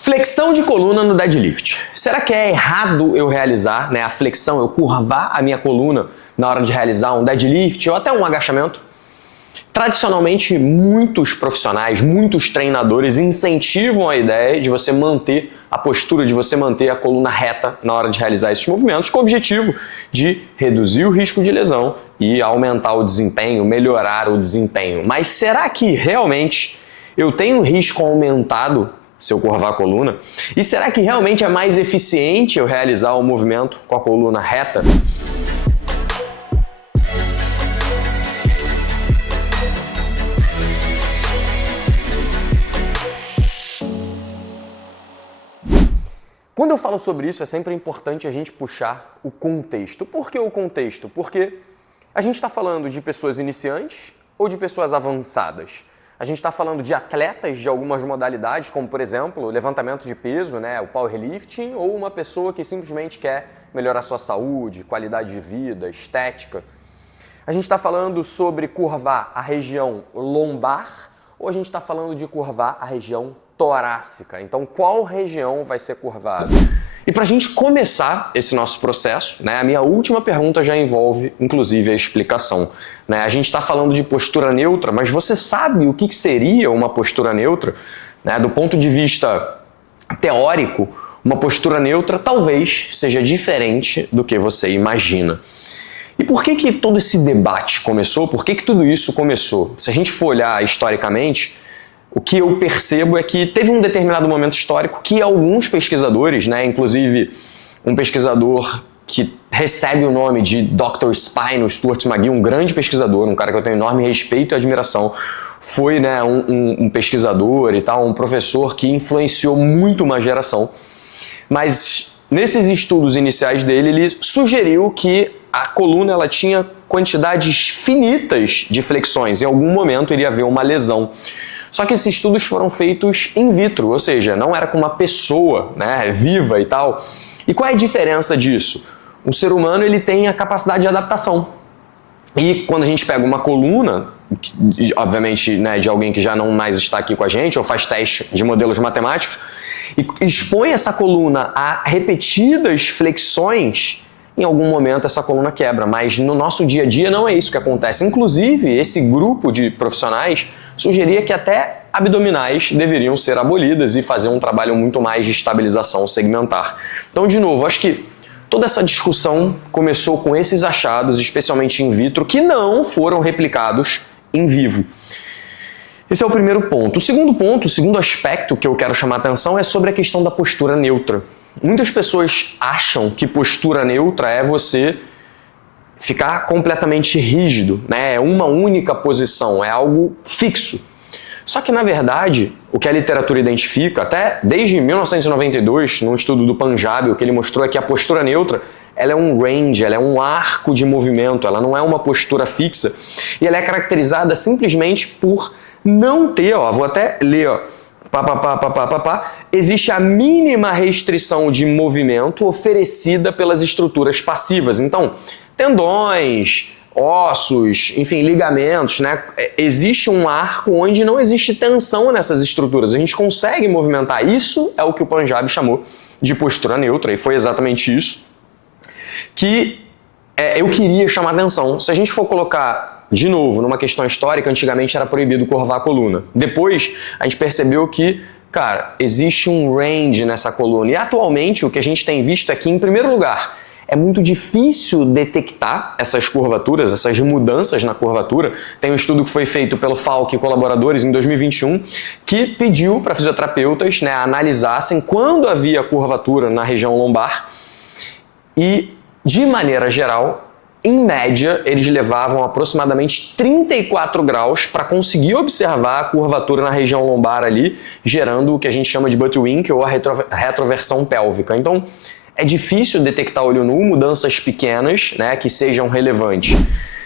Flexão de coluna no deadlift. Será que é errado eu realizar, a flexão, eu curvar a minha coluna na hora de realizar um deadlift ou até um agachamento? Tradicionalmente, muitos profissionais, muitos treinadores incentivam a ideia de você manter a postura, de você manter a coluna reta na hora de realizar esses movimentos, com o objetivo de reduzir o risco de lesão e aumentar o desempenho, melhorar o desempenho. Mas será que realmente eu tenho risco aumentado se eu curvar a coluna? E será que realmente é mais eficiente eu realizar o movimento com a coluna reta? Quando eu falo sobre isso, é sempre importante a gente puxar o contexto. Por que o contexto? Porque a gente está falando de pessoas iniciantes ou de pessoas avançadas? A gente está falando de atletas de algumas modalidades, como por exemplo, o levantamento de peso, o powerlifting, ou uma pessoa que simplesmente quer melhorar sua saúde, qualidade de vida, estética. A gente está falando sobre curvar a região lombar ou a gente está falando de curvar a região torácica? Então, qual região vai ser curvada? E para a gente começar esse nosso processo, a minha última pergunta já envolve, inclusive, a explicação. A gente está falando de postura neutra, mas você sabe o que seria uma postura neutra? Do ponto de vista teórico, uma postura neutra talvez seja diferente do que você imagina. E por que todo esse debate começou? Por que tudo isso começou? Se a gente for olhar historicamente, o que eu percebo é que teve um determinado momento histórico que alguns pesquisadores, inclusive um pesquisador que recebe o nome de Dr. Spino, Stuart McGill, um grande pesquisador, um cara que eu tenho enorme respeito e admiração, foi um pesquisador e tal, um professor que influenciou muito uma geração. Mas nesses estudos iniciais dele, ele sugeriu que a coluna ela tinha quantidades finitas de flexões, em algum momento iria haver uma lesão. Só que esses estudos foram feitos in vitro, ou seja, não era com uma pessoa viva e tal. E qual é a diferença disso? O ser humano ele tem a capacidade de adaptação. E quando a gente pega uma coluna, obviamente de alguém que já não mais está aqui com a gente, ou faz teste de modelos matemáticos, e expõe essa coluna a repetidas flexões, em algum momento essa coluna quebra, mas no nosso dia a dia não é isso que acontece. Inclusive, esse grupo de profissionais sugeria que até abdominais deveriam ser abolidas e fazer um trabalho muito mais de estabilização segmentar. Então, de novo, acho que toda essa discussão começou com esses achados, especialmente in vitro, que não foram replicados em vivo. Esse é o primeiro ponto. O segundo ponto, o segundo aspecto que eu quero chamar a atenção é sobre a questão da postura neutra. Muitas pessoas acham que postura neutra é você ficar completamente rígido, é uma única posição, é algo fixo. Só que, na verdade, o que a literatura identifica, até desde 1992, num estudo do Punjab, o que ele mostrou é que a postura neutra ela é um range, ela é um arco de movimento, ela não é uma postura fixa, e ela é caracterizada simplesmente por não ter, vou até ler, existe a mínima restrição de movimento oferecida pelas estruturas passivas. Então, tendões, ossos, enfim, ligamentos, existe um arco onde não existe tensão nessas estruturas. A gente consegue movimentar. Isso é o que o Punjab chamou de postura neutra, e foi exatamente isso que eu queria chamar a atenção. Se a gente for colocar de novo, numa questão histórica, antigamente era proibido curvar a coluna. Depois, a gente percebeu que, existe um range nessa coluna. E atualmente, o que a gente tem visto é que, em primeiro lugar, é muito difícil detectar essas curvaturas, essas mudanças na curvatura. Tem um estudo que foi feito pelo Falk e colaboradores em 2021, que pediu para fisioterapeutas analisassem quando havia curvatura na região lombar e, de maneira geral, em média, eles levavam aproximadamente 34 graus para conseguir observar a curvatura na região lombar ali, gerando o que a gente chama de butt wink ou a retroversão pélvica. Então, é difícil detectar olho nu mudanças pequenas, que sejam relevantes.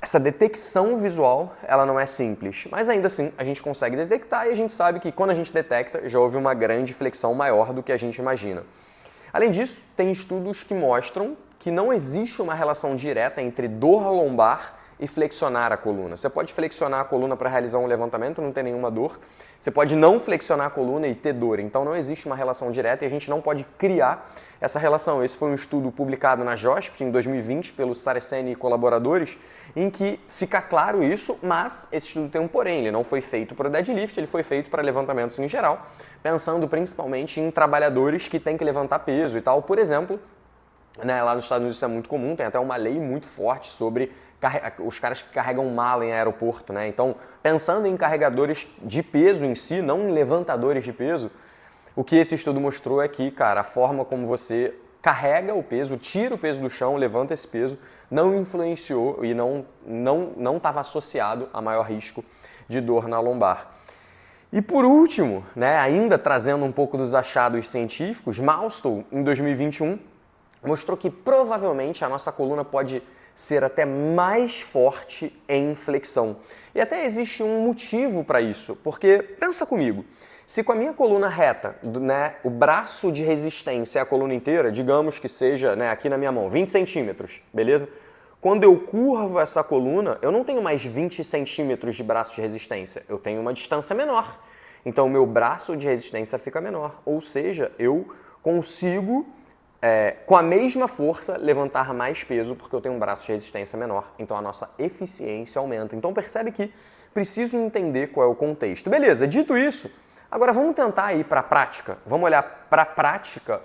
Essa detecção visual, ela não é simples, mas ainda assim a gente consegue detectar e a gente sabe que quando a gente detecta, já houve uma grande flexão maior do que a gente imagina. Além disso, tem estudos que mostram que não existe uma relação direta entre dor lombar e flexionar a coluna. Você pode flexionar a coluna para realizar um levantamento, não ter nenhuma dor. Você pode não flexionar a coluna e ter dor. Então não existe uma relação direta e a gente não pode criar essa relação. Esse foi um estudo publicado na JOSPT em 2020 pelo Saraceni e colaboradores, em que fica claro isso, mas esse estudo tem um porém. Ele não foi feito para o deadlift, ele foi feito para levantamentos em geral, pensando principalmente em trabalhadores que têm que levantar peso e tal. Por exemplo, lá nos Estados Unidos isso é muito comum, tem até uma lei muito forte sobre os caras que carregam mala em aeroporto, né? Então, pensando em carregadores de peso em si, não em levantadores de peso, o que esse estudo mostrou é que, cara, a forma como você carrega o peso, tira o peso do chão, levanta esse peso, não influenciou e não estava associado a maior risco de dor na lombar. E por último, né, ainda trazendo um pouco dos achados científicos, Malstow, em 2021, mostrou que provavelmente a nossa coluna pode ser até mais forte em flexão. E até existe um motivo para isso, porque pensa comigo, se com a minha coluna reta, né, o braço de resistência é a coluna inteira, digamos que seja, né, aqui na minha mão, 20 centímetros, beleza? Quando eu curvo essa coluna, eu não tenho mais 20 centímetros de braço de resistência, eu tenho uma distância menor. Então o meu braço de resistência fica menor, ou seja, eu consigo com a mesma força, levantar mais peso porque eu tenho um braço de resistência menor. Então a nossa eficiência aumenta. Então percebe que preciso entender qual é o contexto. Beleza, dito isso, agora vamos tentar ir para a prática. Vamos olhar para a prática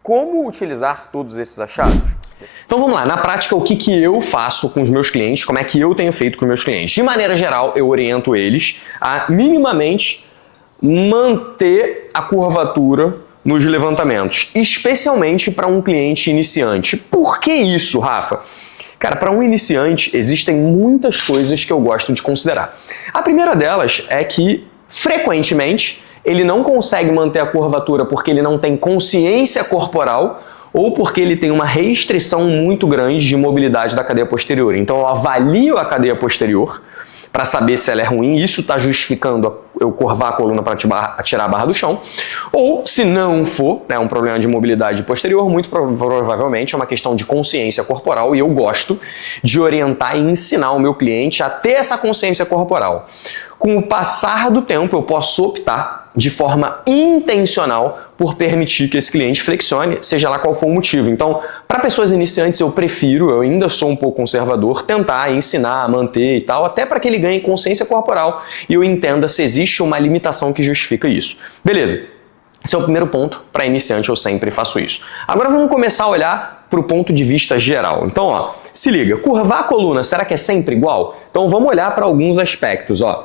como utilizar todos esses achados. Então vamos lá, na prática o que eu faço com os meus clientes, como é que eu tenho feito com os meus clientes. De maneira geral, eu oriento eles a minimamente manter a curvatura nos levantamentos, especialmente para um cliente iniciante. Por que isso, Rafa? Cara, para um iniciante existem muitas coisas que eu gosto de considerar. A primeira delas é que, frequentemente, ele não consegue manter a curvatura porque ele não tem consciência corporal ou porque ele tem uma restrição muito grande de mobilidade da cadeia posterior. Então eu avalio a cadeia posterior para saber se ela é ruim, isso está justificando eu curvar a coluna para tirar a barra do chão, ou se não for, né, um problema de mobilidade posterior, muito provavelmente é uma questão de consciência corporal e eu gosto de orientar e ensinar o meu cliente a ter essa consciência corporal. Com o passar do tempo, eu posso optar de forma intencional por permitir que esse cliente flexione, seja lá qual for o motivo. Então, para pessoas iniciantes, eu ainda sou um pouco conservador, tentar ensinar, manter e tal, até para que ele ganhe consciência corporal e eu entenda se existe uma limitação que justifica isso. Beleza, esse é o primeiro ponto. Para iniciante, eu sempre faço isso. Agora vamos começar a olhar para o ponto de vista geral. Então, ó, se liga, curvar a coluna, será que é sempre igual? Então vamos olhar para alguns aspectos, ó.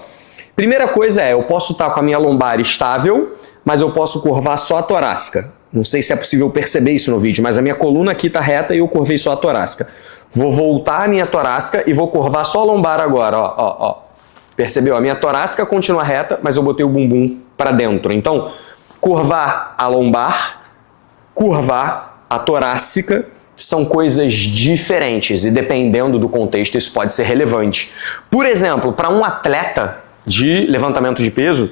Primeira coisa eu posso estar com a minha lombar estável, mas eu posso curvar só a torácica. Não sei se é possível perceber isso no vídeo, mas a minha coluna aqui está reta e eu curvei só a torácica. Vou voltar a minha torácica e vou curvar só a lombar agora, ó. Percebeu? A minha torácica continua reta, mas eu botei o bumbum para dentro. Então, curvar a lombar, curvar a torácica, são coisas diferentes e dependendo do contexto isso pode ser relevante. Por exemplo, para um atleta de levantamento de peso,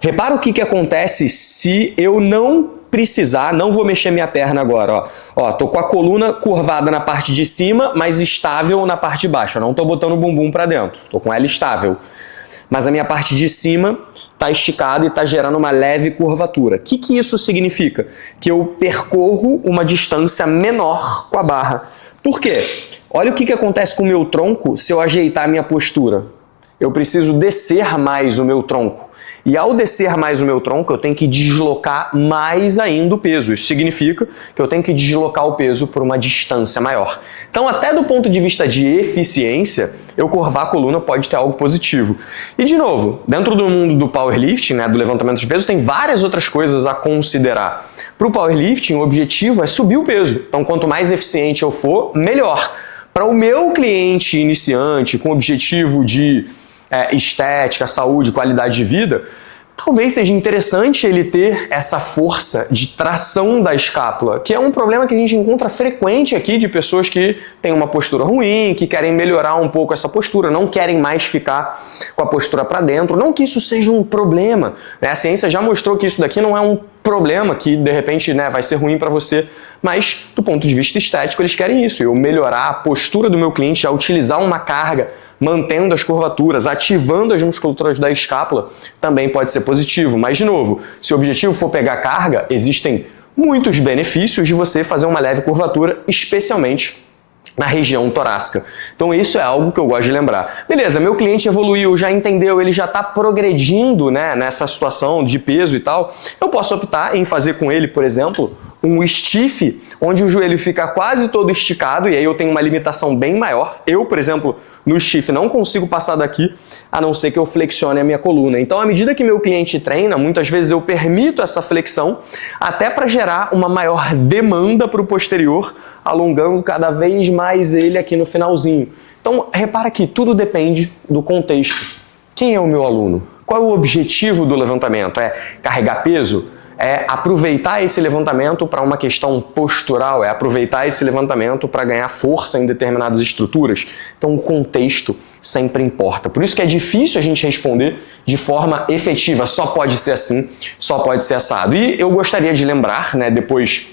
repara o que acontece se eu não precisar, não vou mexer minha perna agora, ó, tô com a coluna curvada na parte de cima, mas estável na parte de baixo, eu não tô botando o bumbum para dentro, tô com ela estável, mas a minha parte de cima tá esticada e tá gerando uma leve curvatura. O que isso significa? Que eu percorro uma distância menor com a barra. Por quê? Olha o que acontece com o meu tronco se eu ajeitar a minha postura. Eu preciso descer mais o meu tronco. E ao descer mais o meu tronco, eu tenho que deslocar mais ainda o peso. Isso significa que eu tenho que deslocar o peso por uma distância maior. Então, até do ponto de vista de eficiência, eu curvar a coluna pode ter algo positivo. E, de novo, dentro do mundo do powerlifting, né, do levantamento de peso, tem várias outras coisas a considerar. Para o powerlifting, o objetivo é subir o peso. Então, quanto mais eficiente eu for, melhor. Para o meu cliente iniciante, com o objetivo de estética, saúde, qualidade de vida, talvez seja interessante ele ter essa força de tração da escápula, que é um problema que a gente encontra frequente aqui de pessoas que têm uma postura ruim, que querem melhorar um pouco essa postura, não querem mais ficar com a postura para dentro. Não que isso seja um problema, né? A ciência já mostrou que isso daqui não é um problema que de repente, né, vai ser ruim para você, mas do ponto de vista estético eles querem isso, eu melhorar a postura do meu cliente a utilizar uma carga mantendo as curvaturas, ativando as musculaturas da escápula, também pode ser positivo. Mas, de novo, se o objetivo for pegar carga, existem muitos benefícios de você fazer uma leve curvatura, especialmente na região torácica. Então isso é algo que eu gosto de lembrar. Beleza, meu cliente evoluiu, já entendeu, ele já está progredindo, né, nessa situação de peso e tal. Eu posso optar em fazer com ele, por exemplo, um stiff, onde o joelho fica quase todo esticado e aí eu tenho uma limitação bem maior. Eu, por exemplo, no stiff não consigo passar daqui, a não ser que eu flexione a minha coluna. Então, à medida que meu cliente treina, muitas vezes eu permito essa flexão até para gerar uma maior demanda para o posterior, alongando cada vez mais ele aqui no finalzinho. Então, repara que tudo depende do contexto. Quem é o meu aluno? Qual é o objetivo do levantamento? É carregar peso? É aproveitar esse levantamento para uma questão postural, é aproveitar esse levantamento para ganhar força em determinadas estruturas. Então o contexto sempre importa. Por isso que é difícil a gente responder de forma efetiva, só pode ser assim, só pode ser assado. E eu gostaria de lembrar, né, depois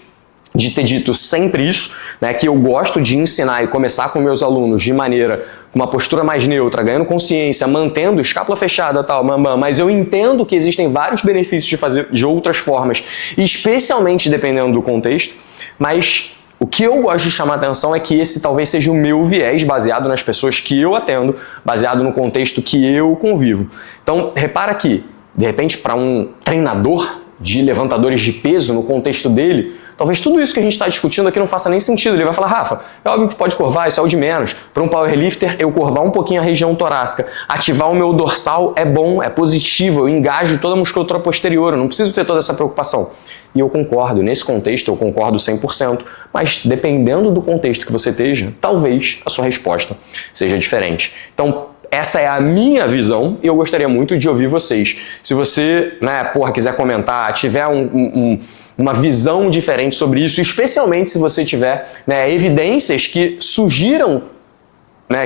de ter dito sempre isso, né, que eu gosto de ensinar e começar com meus alunos de maneira, com uma postura mais neutra, ganhando consciência, mantendo escápula fechada, tal, mas eu entendo que existem vários benefícios de fazer de outras formas, especialmente dependendo do contexto, mas o que eu gosto de chamar a atenção é que esse talvez seja o meu viés, baseado nas pessoas que eu atendo, baseado no contexto que eu convivo. Então, repara que, de repente, para um treinador de levantadores de peso no contexto dele, talvez tudo isso que a gente está discutindo aqui não faça nem sentido. Ele vai falar, Rafa, é óbvio que pode curvar, isso é o de menos. Para um powerlifter, eu curvar um pouquinho a região torácica, ativar o meu dorsal é bom, é positivo, eu engajo toda a musculatura posterior, eu não preciso ter toda essa preocupação. E eu concordo, nesse contexto eu concordo 100%, mas dependendo do contexto que você esteja, talvez a sua resposta seja diferente. Então, essa é a minha visão e eu gostaria muito de ouvir vocês. Se você, quiser comentar, tiver uma visão diferente sobre isso, especialmente se você tiver, evidências que sugiram,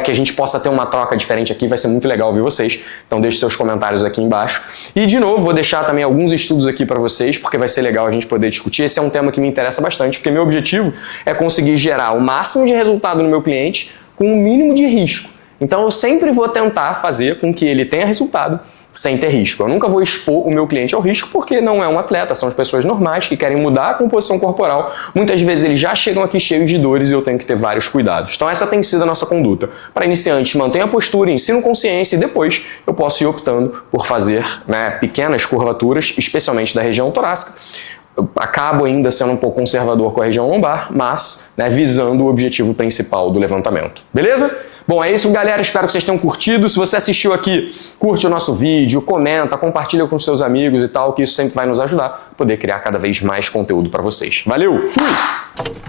que a gente possa ter uma troca diferente aqui, vai ser muito legal ouvir vocês. Então deixe seus comentários aqui embaixo. E de novo, vou deixar também alguns estudos aqui para vocês, porque vai ser legal a gente poder discutir. Esse é um tema que me interessa bastante, porque meu objetivo é conseguir gerar o máximo de resultado no meu cliente com o mínimo de risco. Então eu sempre vou tentar fazer com que ele tenha resultado sem ter risco. Eu nunca vou expor o meu cliente ao risco porque não é um atleta, são as pessoas normais que querem mudar a composição corporal. Muitas vezes eles já chegam aqui cheios de dores e eu tenho que ter vários cuidados. Então essa tem sido a nossa conduta. Para iniciantes, mantenha a postura, ensino consciência e depois eu posso ir optando por fazer pequenas curvaturas, especialmente da região torácica. Eu acabo ainda sendo um pouco conservador com a região lombar, mas visando o objetivo principal do levantamento. Beleza? Bom, é isso, galera. Espero que vocês tenham curtido. Se você assistiu aqui, curte o nosso vídeo, comenta, compartilha com seus amigos e tal, que isso sempre vai nos ajudar a poder criar cada vez mais conteúdo para vocês. Valeu! Fui!